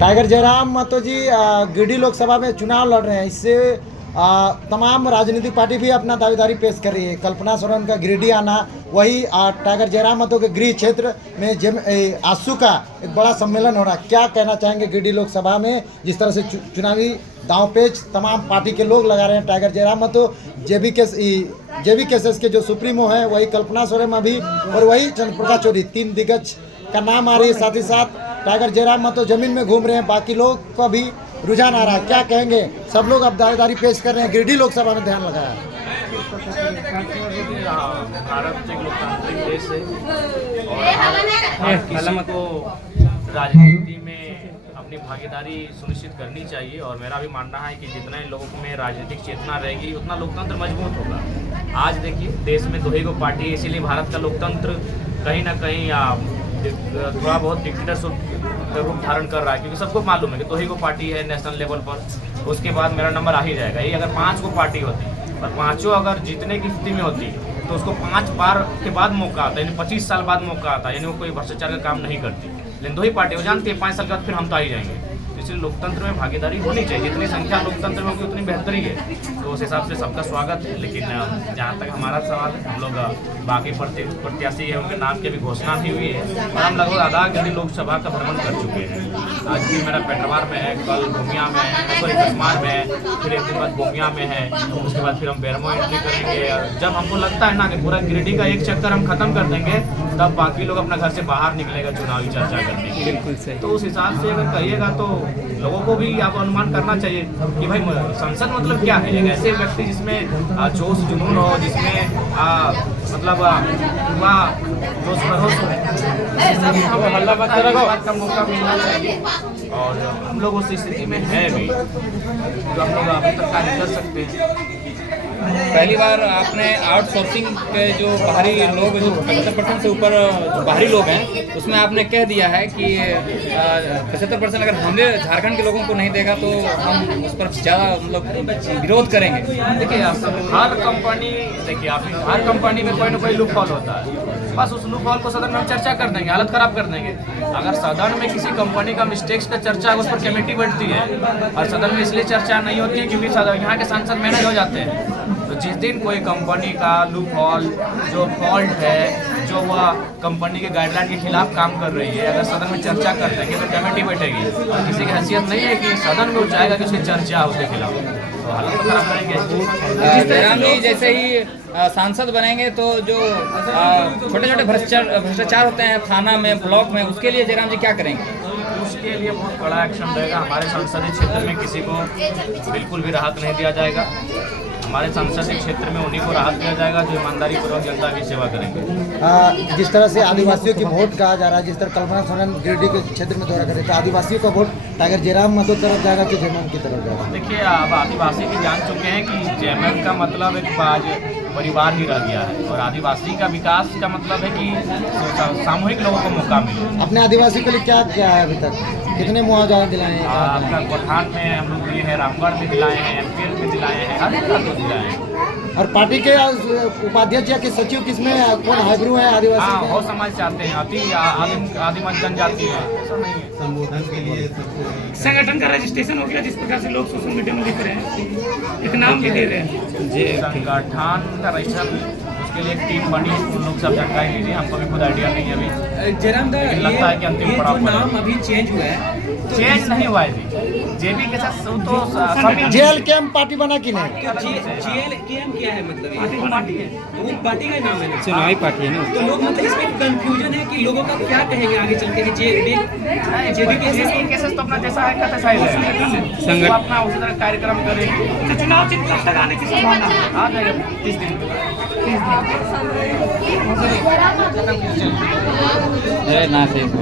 Tiger Jairam Mahato जी गिरिडीह लोकसभा में चुनाव लड़ रहे हैं। इससे तमाम राजनीतिक पार्टी भी अपना दावेदारी पेश कर रही है। कल्पना सोरेन का गिरिडीह आना, वही टाइगर जयराम महतो के गृह क्षेत्र में आसू का एक बड़ा सम्मेलन हो रहा है। क्या कहना चाहेंगे गिरिडीह लोकसभा में जिस तरह से चुनावी दांव पेच तमाम पार्टी के लोग लगा रहे हैं? टाइगर जयराम महतो जेबी केसेस के जो सुप्रीमो हैं, वही कल्पना सोरेन अभी और वही चंद्रप्रकाश चौधरी, 3 दिग्गज का नाम आ रही है। साथ ही साथ टाइगर जयराम महतो जमीन में घूम रहे हैं, बाकी लोग को भी रुझान आ रहा है। क्या कहेंगे? सब लोग अब दावेदारी पेश कर रहे हैं। गिरिडीह लोकसभा में ध्यान लगाया। भारत एक लोकतांत्रिक देश है और किसी को राजनीति में अपनी भागीदारी सुनिश्चित करनी चाहिए। और मेरा भी मानना है कि जितना इन लोगों में राजनीतिक चेतना रहेगी उतना लोकतंत्र मजबूत होगा। आज देखिए देश में 2 ही गो पार्टी है, इसीलिए भारत का लोकतंत्र कहीं ना कहीं थोड़ा बहुत डिक्टेटरशिप का रूप धारण कर रहा है, क्योंकि सबको मालूम है कि 2 ही गो पार्टी है नेशनल लेवल पर। उसके बाद मेरा नंबर आ ही जाएगा। ये अगर 5 गो पार्टी होती और पाँचों अगर जीतने की स्थिति में होती तो उसको 5 बार के बाद मौका आता, यानी 25 साल बाद मौका आता, यानी वो कोई भ्रष्टाचार का काम नहीं करती। लेकिन 2 ही पार्टी वो जानती है 5 साल के बाद फिर हम तो आ ही जाएंगे। इसलिए लोकतंत्र में भागीदारी होनी चाहिए। जितनी संख्या लोकतंत्र में होगी उतनी बेहतरी है। तो उस हिसाब से सबका स्वागत है। लेकिन जहाँ तक हमारा सवाल है, हम लोग बाकी प्रत्याशी है उनके नाम की भी घोषणा नहीं हुई है और हम लगभग आधा घंटे लोकसभा का भ्रमण कर चुके हैं। आज भी मेरा पेटरवार में है, कल गोमिया में है, सॉरी कसमार में है, फिर एक दिन बाद गोमिया में है, उसके बाद फिर हम बेरमो एंट्री करेंगे। जब हमको लगता है ना कि पूरा गिरिडीह का एक चक्कर हम खत्म कर देंगे, तब बाकी लोग अपना घर से बाहर निकलेगा चुनावी चर्चा करने के लिए। बिल्कुल सही। तो उस हिसाब से अगर कहिएगा तो लोगों को भी आप अनुमान करना चाहिए कि भाई संसद मतलब क्या है। एक ऐसे व्यक्ति जिसमें जोश जुनून हो, जिसमें मतलब जोश खरोश हो, बात का मौका मिलना चाहिए। और हम लोग उस स्थिति में है भी जो हम लोग अभी तक कार्य कर सकते हैं। पहली बार आपने आउटसोर्सिंग के जो बाहरी लोग, जो 75% से ऊपर बाहरी लोग हैं, उसमें आपने कह दिया है कि 75% अगर हमें झारखंड के लोगों को नहीं देगा तो हम उस पर ज़्यादा मतलब विरोध करेंगे। देखिए हर कंपनी में कोई ना कोई लूप हॉल होता है। बस उस लूप हॉल को सदन में हम चर्चा कर देंगे, हालत खराब कर देंगे। अगर सदन में किसी कंपनी का मिस्टेक्स का चर्चा है, उस पर कमेटी बैठती है और सदन में इसलिए चर्चा नहीं होती है क्योंकि यहाँ के सांसद मैनेज हो जाते हैं। तो जिस दिन कोई कंपनी का लूप हॉल जो फॉल्ट है, जो वह कंपनी के गाइडलाइन के खिलाफ काम कर रही है, अगर सदन में चर्चा कर देंगे तो कमेटी बैठेगी और किसी की हैसियत नहीं है कि सदन में उठाएगा कि उसकी चर्चा है उसके खिलाफ, तो हालत खराब करेंगे। जयराम जी जैसे ही सांसद बनेंगे तो जो छोटे छोटे भ्रष्टाचार होते हैं थाना में, ब्लॉक में, उसके लिए जयराम जी क्या करेंगे? उसके लिए बहुत बड़ा एक्शन रहेगा। हमारे संसदीय क्षेत्र में किसी को बिल्कुल भी राहत नहीं दिया जाएगा। हमारे संसदीय क्षेत्र में उन्हीं को राहत दिया जाएगा जो ईमानदारी पूर्वक जनता की सेवा करेंगे। जिस तरह से आदिवासियों की वोट कहा जा रहा है, जिस तरह कल्पना सोरेन गिरिडीह के क्षेत्र में दौरा करे, तो आदिवासियों का वोट टाइगर जयराम महतो तरफ जाएगा कि जेएमएम की तरफ जाएगा? देखिए अब आदिवासी भी जान चुके हैं कि जेएमएम का मतलब एक परिवार ही रह गया है और आदिवासी का विकास का मतलब है कि सामूहिक लोगों को मौका मिले। अपने आदिवासी के लिए क्या क्या है अभी तक? कितने मुआवजा दिलाए हैं? आपका गोरखान में हम लोग दिए हैं, रामगढ़ में दिलाए हैं, एमपीएल में दिलाए हैं, हर जगह तो दिलाए हैं। और पार्टी के उपाध्यक्ष या के सचिव किसमें कौन हाइब्रू है आदिवासी? हाँ, बहुत समाज चाहते हैं, आदिम जनजाति है, ऐसा नहीं है। संबोधन के लिए संगठन का रजिस्ट्रेशन हो गया, जिस प्रकार से लोग सोशल मीडिया में दिख रहे हैं, एक नाम भी दे रहे हैं जी। संगठन का रजिस्ट्रेशन उसके लिए एक टीम बनी, उन लोग सब जानकारी लीजिए, हमको भी खुद आइडिया नहीं है अभी। जयराम दा, लगता है कि अंतिम पड़ाव पर नाम अभी चेंज हुआ है, चेंज नहीं हुआ है जी। जेबी के साथ तो सभी जेएलकेएम पार्टी बना कि नहीं? जेएलकेएम क्या है मतलब? पार्टी है, वो पार्टी का नाम है ना, चुनावी पार्टी है ना। तो लोग मतलब इसमें कंफ्यूजन है कि लोगों का क्या कहेंगे आगे चल के कि जेबी केसेस तो अपना जैसा है तैसा ही रहेगा। वो अपना उसी तरह कार्यक्रम करेंगे। चुनाव चिन्ह कब तक आने की संभावना? आ जाएगा 30 दिन जय नाथ।